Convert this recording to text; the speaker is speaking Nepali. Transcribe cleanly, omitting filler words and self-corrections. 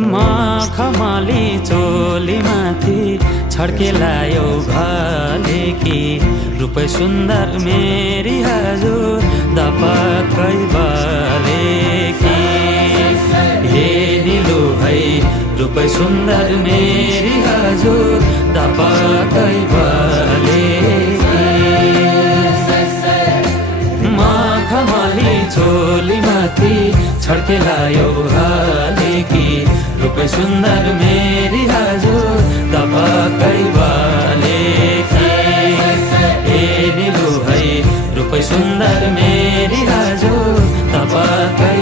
मखमली चोली माथि छड्केलायो भाले कि रूप सुन्दर मेरी हजुर दपक्कै बाले कि हे निलु है रूप सुन्दर मेरी हजुर दपक्कै बाले कि मखमली चोली माथि छड्केलायो भाले कि रूप सुन्दर मेरी हजुर दपक्कै बाले कि हे निलु है रूप सुन्दर मेरी हजुर दपक्कै